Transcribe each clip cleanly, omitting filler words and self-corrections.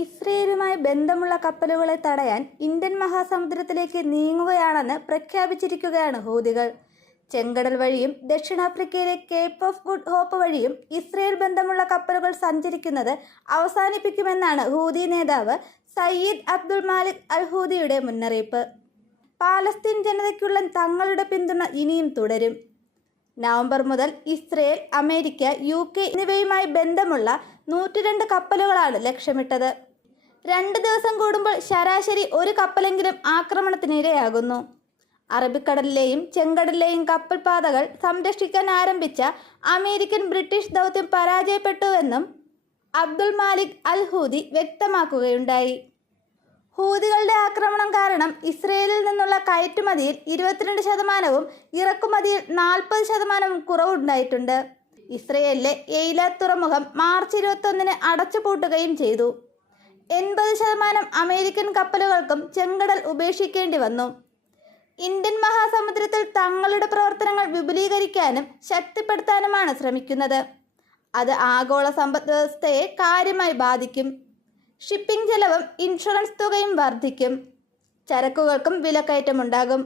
ഇസ്രയേലുമായി ബന്ധമുള്ള കപ്പലുകളെ തടയാൻ ഇന്ത്യൻ മഹാസമുദ്രത്തിലേക്ക് നീങ്ങുകയാണെന്ന് പ്രഖ്യാപിച്ചിരിക്കുകയാണ് ഹൂതികൾ. ചെങ്കടൽ വഴിയും ദക്ഷിണാഫ്രിക്കയിലെ കേപ്പ് ഓഫ് ഗുഡ് ഹോപ്പ് വഴിയും ഇസ്രയേൽ ബന്ധമുള്ള കപ്പലുകൾ സഞ്ചരിക്കുന്നത് അവസാനിപ്പിക്കുമെന്നാണ് ഹൂതി നേതാവ് സയ്യിദ് അബ്ദുൽ മാലിക് അൽ ഹൂതിയുടെ മുന്നറിയിപ്പ്. പാലസ്തീൻ ജനതയ്ക്കുള്ള തങ്ങളുടെ പിന്തുണ ഇനിയും തുടരും. നവംബർ മുതൽ ഇസ്രയേൽ, അമേരിക്ക, UK എന്നിവയുമായി ബന്ധമുള്ള 102 കപ്പലുകളാണ് ലക്ഷ്യമിട്ടത്. 2 ദിവസം കൂടുമ്പോൾ ശരാശരി ഒരു കപ്പലെങ്കിലും ആക്രമണത്തിനിരയാകുന്നു. അറബിക്കടലിലെയും ചെങ്കടലിലെയും കപ്പൽ പാതകൾ സംരക്ഷിക്കാൻ ആരംഭിച്ച അമേരിക്കൻ ബ്രിട്ടീഷ് ദൗത്യം പരാജയപ്പെട്ടുവെന്നും അബ്ദുൽ മാലിക് അൽ ഹൂതി വ്യക്തമാക്കുകയുണ്ടായി. ഹൂതികളുടെ ആക്രമണം കാരണം ഇസ്രയേലിൽ നിന്നുള്ള കയറ്റുമതിയിൽ 22%വും ഇറക്കുമതിയിൽ 40%വും കുറവുണ്ടായിട്ടുണ്ട്. ഇസ്രയേലിലെ എയ്ലാത്ത് തുറമുഖം മാർച്ച് 21-ന് അടച്ചുപൂട്ടുകയും ചെയ്തു. 80% അമേരിക്കൻ കപ്പലുകൾക്കും ചെങ്കടൽ ഉപേക്ഷിക്കേണ്ടി വന്നു. ഇന്ത്യൻ മഹാസമുദ്രത്തിൽ തങ്ങളുടെ പ്രവർത്തനങ്ങൾ വിപുലീകരിക്കാനും ശക്തിപ്പെടുത്താനുമാണ് ശ്രമിക്കുന്നത്. അത് ആഗോള സമ്പദ് വ്യവസ്ഥയെ കാര്യമായി ബാധിക്കും. ഷിപ്പിംഗ് ചെലവും ഇൻഷുറൻസ് തുകയും വർദ്ധിക്കും. ചരക്കുകൾക്കും വിലക്കയറ്റമുണ്ടാകും.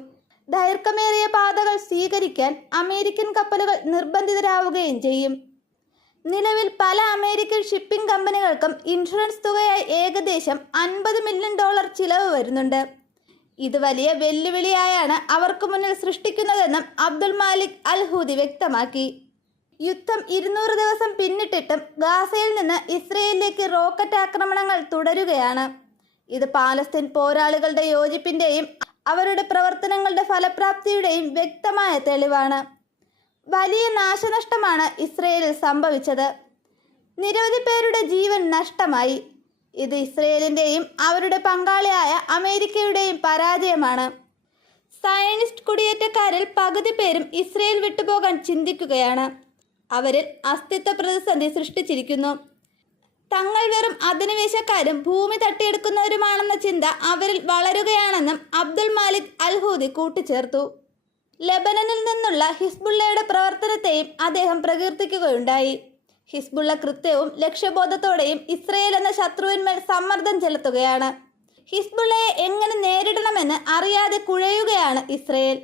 ദൈർഘ്യമേറിയ പാതകൾ സ്വീകരിക്കാൻ അമേരിക്കൻ കപ്പലുകൾ നിർബന്ധിതരാവുകയും ചെയ്യും. നിലവിൽ പല അമേരിക്കൻ ഷിപ്പിംഗ് കമ്പനികൾക്കും ഇൻഷുറൻസ് തുകയായി ഏകദേശം $50 മില്യൺ ചിലവ് വരുന്നുണ്ട്. ഇത് വലിയ വെല്ലുവിളിയായാണ് അവർക്ക് മുന്നിൽ സൃഷ്ടിക്കുന്നതെന്നും അബ്ദുൽ മാലിക് അൽ ഹൂതി വ്യക്തമാക്കി. യുദ്ധം 200 ദിവസം പിന്നിട്ടിട്ടും ഗാസയിൽ നിന്ന് ഇസ്രയേലിലേക്ക് റോക്കറ്റ് ആക്രമണങ്ങൾ തുടരുകയാണ്. ഇത് പാലസ്തീൻ പോരാളികളുടെ യോജിപ്പിന്റെയും അവരുടെ പ്രവർത്തനങ്ങളുടെ ഫലപ്രാപ്തിയുടെയും വ്യക്തമായ തെളിവാണ്. വലിയ നാശനഷ്ടമാണ് ഇസ്രയേലിൽ സംഭവിച്ചത്. നിരവധി പേരുടെ ജീവൻ നഷ്ടമായി. ഇത് ഇസ്രയേലിന്റെയും അവരുടെ പങ്കാളിയായ അമേരിക്കയുടെയും പരാജയമാണ്. സയനിസ്റ്റ് കുടിയേറ്റക്കാരിൽ പകുതി പേരും ഇസ്രയേൽ വിട്ടുപോകാൻ ചിന്തിക്കുകയാണ്. അവരിൽ അസ്തിത്വ പ്രതിസന്ധി സൃഷ്ടിച്ചിരിക്കുന്നു. തങ്ങൾ വെറും അധിനിവേശക്കാരും ഭൂമി തട്ടിയെടുക്കുന്നവരുമാണെന്ന ചിന്ത അവരിൽ വളരുകയാണെന്നും അബ്ദുൽ മാലിക് അൽ ഹൂതി കൂട്ടിച്ചേർത്തു. ലെബനനിൽ നിന്നുള്ള ഹിസ്ബുള്ളയുടെ പ്രവർത്തനത്തെയും അദ്ദേഹം പ്രകീർത്തിക്കുകയുണ്ടായി. ഹിസ്ബുള്ള കൃത്യവും ലക്ഷ്യബോധത്തോടെയും ഇസ്രയേൽ എന്ന ശത്രുവിന്മേൽ സമ്മർദ്ദം ചെലുത്തുകയാണ്. ഹിസ്ബുള്ളയെ എങ്ങനെ നേരിടണമെന്ന് അറിയാതെ കുഴയുകയാണ് ഇസ്രയേൽ.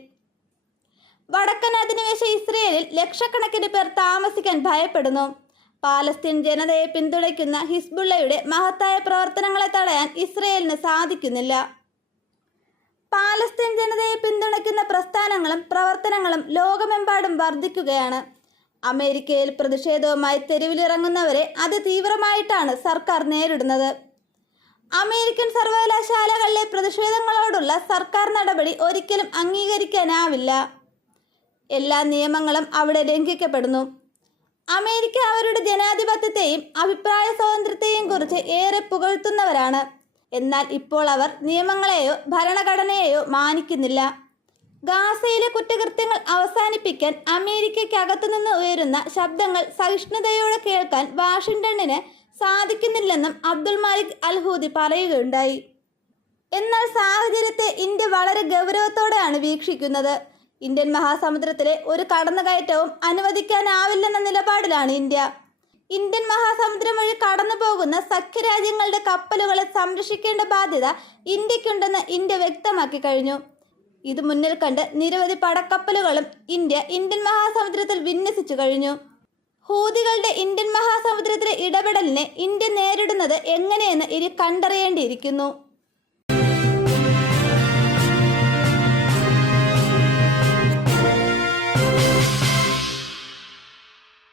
വടക്കൻ അധിനിവേശ ഇസ്രയേലിൽ ലക്ഷക്കണക്കിന് പേർ താമസിക്കാൻ ഭയപ്പെടുന്നു. പാലസ്തീൻ ജനതയെ പിന്തുണയ്ക്കുന്ന ഹിസ്ബുള്ളയുടെ മഹത്തായ പ്രവർത്തനങ്ങളെ തടയാൻ ഇസ്രയേലിന് സാധിക്കുന്നില്ല. പാലസ്തീൻ ജനതയെ പിന്തുണയ്ക്കുന്ന പ്രസ്ഥാനങ്ങളും പ്രവർത്തനങ്ങളും ലോകമെമ്പാടും വർദ്ധിക്കുകയാണ്. അമേരിക്കയിൽ പ്രതിഷേധവുമായി തെരുവിലിറങ്ങുന്നവരെ അതിതീവ്രമായിട്ടാണ് സർക്കാർ നേരിടുന്നത്. അമേരിക്കൻ സർവകലാശാലകളിലെ പ്രതിഷേധങ്ങളോടുള്ള സർക്കാർ നടപടി ഒരിക്കലും അംഗീകരിക്കാനാവില്ല. എല്ലാ നിയമങ്ങളും അവിടെ ലംഘിക്കപ്പെടുന്നു. അമേരിക്ക അവരുടെ ജനാധിപത്യത്തെയും അഭിപ്രായ സ്വാതന്ത്ര്യത്തെയും കുറിച്ച് ഏറെ പുകഴ്ത്തുന്നവരാണ്. എന്നാൽ ഇപ്പോൾ അവർ നിയമങ്ങളെയോ ഭരണഘടനയെയോ മാനിക്കുന്നില്ല. ഗാസയിലെ കുറ്റകൃത്യങ്ങൾ അവസാനിപ്പിക്കാൻ അമേരിക്കയ്ക്കകത്തുനിന്ന് ഉയരുന്ന ശബ്ദങ്ങൾ സഹിഷ്ണുതയോടെ കേൾക്കാൻ വാഷിംഗ്ടണിന് സാധിക്കുന്നില്ലെന്നും അബ്ദുൽ മാലിക് അൽ ഹൂതി പറയുകയുണ്ടായി. എന്നാൽ സാഹചര്യത്തെ ഇന്ത്യ വളരെ ഗൗരവത്തോടെയാണ് വീക്ഷിക്കുന്നത്. ഇന്ത്യൻ മഹാസമുദ്രത്തിലെ ഒരു കടന്നുകയറ്റവും അനുവദിക്കാനാവില്ലെന്ന നിലപാടിലാണ് ഇന്ത്യ. ഇന്ത്യൻ മഹാസമുദ്രം വഴി കടന്നു പോകുന്ന സഖ്യരാജ്യങ്ങളുടെ കപ്പലുകളെ സംരക്ഷിക്കേണ്ട ബാധ്യത ഇന്ത്യക്കുണ്ടെന്ന് ഇന്ത്യ വ്യക്തമാക്കി കഴിഞ്ഞു. ഇത് മുന്നിൽ കണ്ട് നിരവധി പടക്കപ്പലുകളും ഇന്ത്യ ഇന്ത്യൻ മഹാസമുദ്രത്തിൽ വിന്യസിച്ചു കഴിഞ്ഞു. ഹൂതികളുടെ ഇന്ത്യൻ മഹാസമുദ്രത്തിലെ ഇടപെടലിനെ ഇന്ത്യ നേരിടുന്നത് എങ്ങനെയെന്ന് ഇനി കണ്ടറിയേണ്ടിയിരിക്കുന്നു.